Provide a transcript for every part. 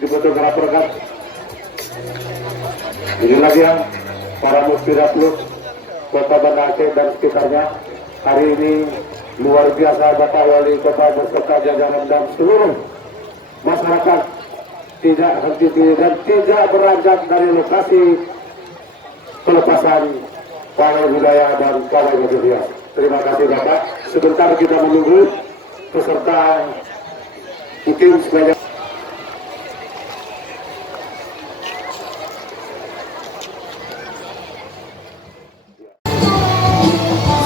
di fotografer kan. Ini lagi ya para Muspira Plus Kota Banda Aceh dan sekitarnya. Hari ini luar biasa Bapak Wali Kota beserta jajaran dan seluruh masyarakat tidak henti dan tidak beranjak dari lokasi pelepasan pawai budaya dan pawai budaya. Terima kasih Bapak. Sebentar kita menunggu peserta mungkin sebanyak.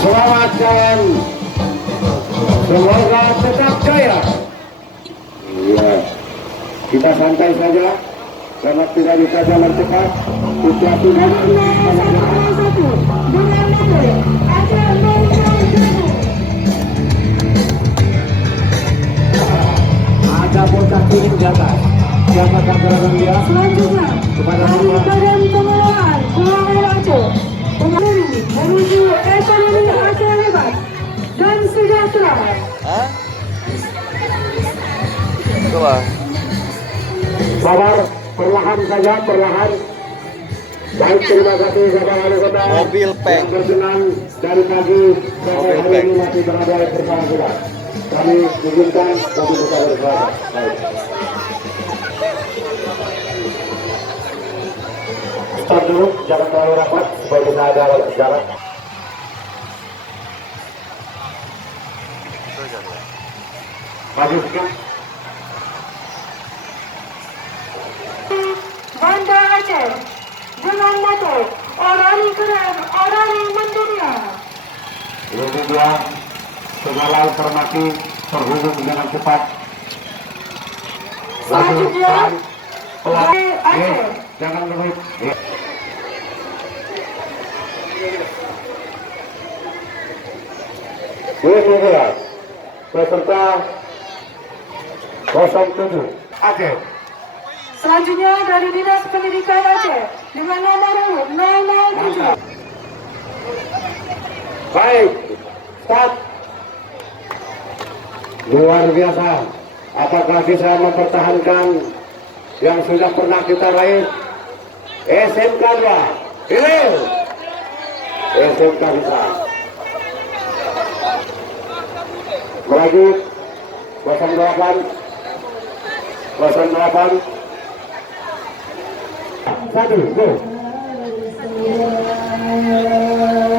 Selamat dan semoga tetap jaya. Iya, kita santai saja karena tidak bisa jalan cepat. Situasi ada bocah kuning di atas. Siapakah berada dia? Selanjutnya, dari Badan Pengelolaan Pulau Air Aceh menuju ekonomi Aceh hebat dan sejahtera. Sabar, perlahan saja, perlahan. Baik, terima kasih Bapak Wali Kota. Mobil peng. Yang berkenan dari pagi sampai hari ini masih berada bersama kita. Kami izinkan untuk kita bersama. Baik. Start dulu, jangan terlalu rapat supaya kita ada jarak. Maju sedikit. Banda Aceh dengan moto Orani Keren, Orani Mendunia. Ini dia segala informasi terhubung dengan cepat. Selanjutnya dari Aceh. Jangan berhenti. Ini dia peserta 07 Aceh. Selanjutnya dari Dinas Pendidikan Aceh dengan nomor 007. Baik, start. Luar biasa. Apakah bisa mempertahankan yang sudah pernah kita raih? SMK 2. Ini SMK bisa. Melanjut 08 satu, go.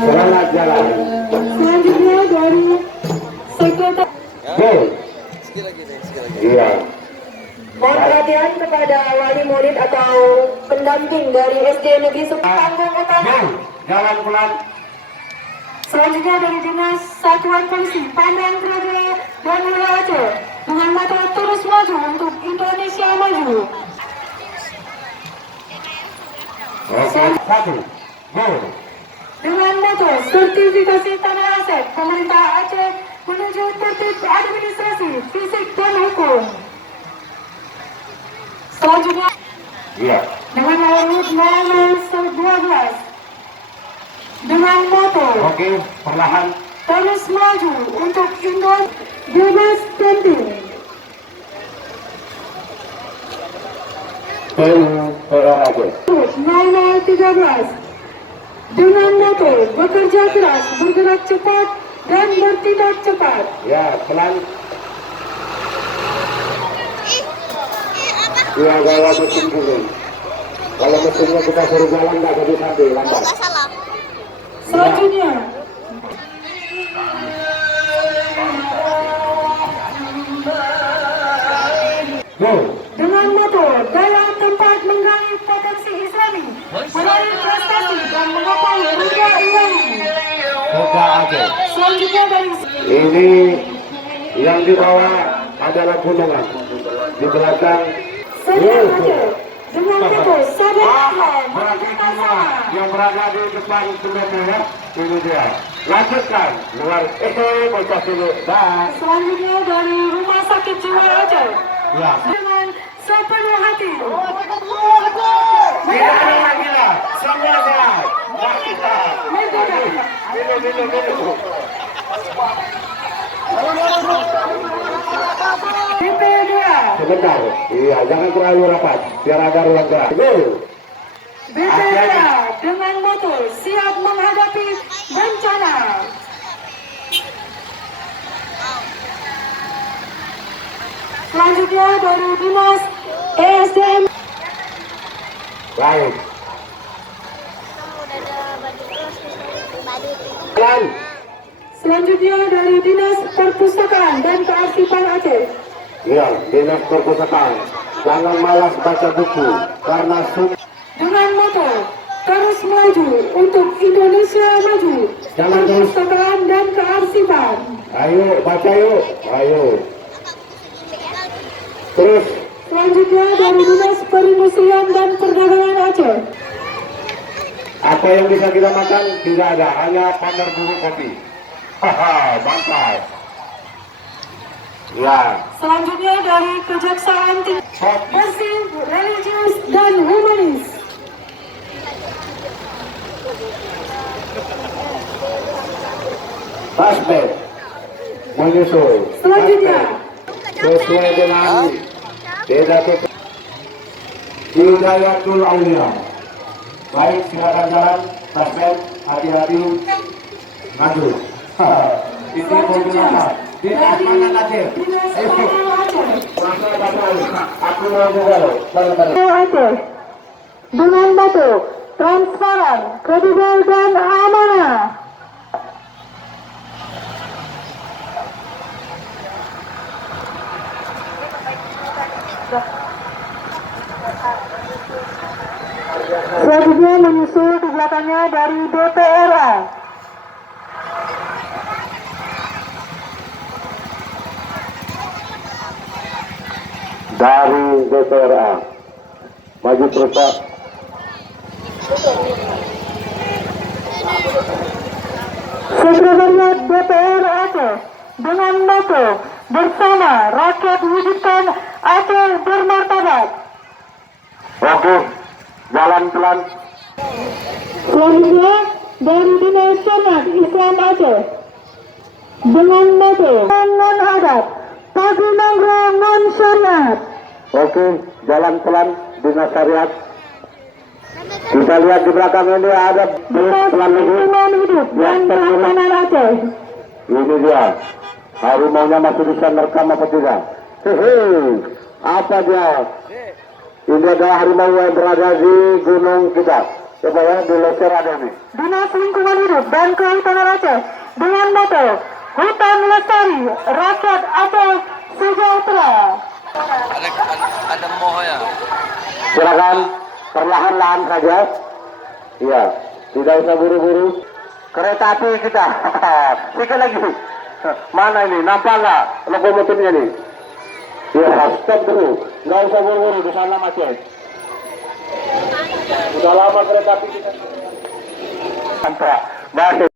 Selamat jalan. Selanjutnya dari Sekretariat. Go. Iya. Mohon perhatian kepada wali murid atau pendamping dari SD Negeri 10 Panggung Utara. Go. Jalan pelan. Selanjutnya dari Dinas Satuan Polisi Pameng Praja dan Wilayah Aceh dengan moto terus maju untuk Indonesia maju. Oke, satu, go. Dengan moto sertifikasi tanah aset pemerintah Aceh menuju tertib administrasi, fisik dan hukum. Selanjutnya Iya. dengan nomor 12 dengan moto Oke, perlahan. terus maju untuk Indonesia bebas stunting. Olahraga. 0013 dengan moto bekerja keras, bergerak cepat dan bertindak cepat. Ya, pelan. Ya, gaya mesin dulu. Kalau mesinnya kita suruh jalan nggak jadi sambil lambat. Selanjutnya Go. dengan moto dalam tempat menggali potensi Islami melalui prestasi dan mengapai rupiah ilahi. Sudah aja. Selanjutnya dari Ini yang dibawa adalah gunungan. Di belakang. Selanjutnya Aceh dengan moto sabar Berarti semua yang berada di depan pendeta ya. Ini dia. Lanjutkan. Luar. Bocah dulu. Dah. selanjutnya dari Rumah Sakit Jiwa Aceh Ya. dengan sepenuh hati. Tidak ada lagi lah. Semua sehat. Nah, kita. Minum. DPD sebentar. Iya, jangan terlalu rapat, biar ada ruang gerak. Go. BPRA dengan moto siap menghadapi bencana. Selanjutnya dari Dinas ESDM. Baik. Jalan. Selanjutnya dari Dinas Perpustakaan dan Kearsipan Aceh. Iya, Dinas Perpustakaan. Jangan malas baca buku, karena Dengan moto terus maju untuk Indonesia maju. Jangan terus. Perpustakaan dan Kearsipan. Ayo, baca yuk. Ayo. Terus. Selanjutnya dari Dinas Perindustrian dan Perdagangan Aceh. Apa yang bisa kita makan? Tidak ada, hanya pandar bubuk kopi. Haha, mantap. Ya. Selanjutnya dari Kejaksaan Tinggi Bersih, Religius, dan Humanis. Tasbih menyusul. Selanjutnya Sesuai dengan Pidato Hidayatul Aulia. Baik, silakan jalan. Tasbih, hati-hati. Maju. Ini Selanjutnya Dinas mana Aceh? Dinas Perdagangan Aceh. Aku mau juga loh. Aceh dengan moto transparan, kredibel, dan amanah. Selanjutnya menyusul di belakangnya dari BPRA. Dari BPRA. Maju terus Pak. Sekretariat DPR Aceh dengan moto bersama rakyat wujudkan Aceh bermartabat. Oke, jalan pelan. Selanjutnya dari Dinas Syariat Islam Aceh dengan moto non adat pagi nongkrong non syariat. Oke, jalan pelan Dinas Syariat. Kita lihat di belakang ini ada bus pelan Lingkungan hidup dan keamanan Aceh. Ini dia. Harimaunya masih bisa merekam apa tidak? Hehe. Apa dia? Ini adalah harimau yang berada di gunung kita. Coba ya, di Loser ada nih. Dinas Lingkungan Hidup dan Kehutanan Aceh dengan moto Hutan Lestari, Rakyat Aceh Sejahtera. Ada moh ya. Silakan perlahan-lahan saja. Iya, tidak usah buru-buru. Kereta api kita. Sikit lagi. Mana ini? Nampak nggak lokomotifnya nih? Ya, stop dulu. Nggak usah buru-buru, di sana macet. Udah lama kereta api kita. Nampak. Baik.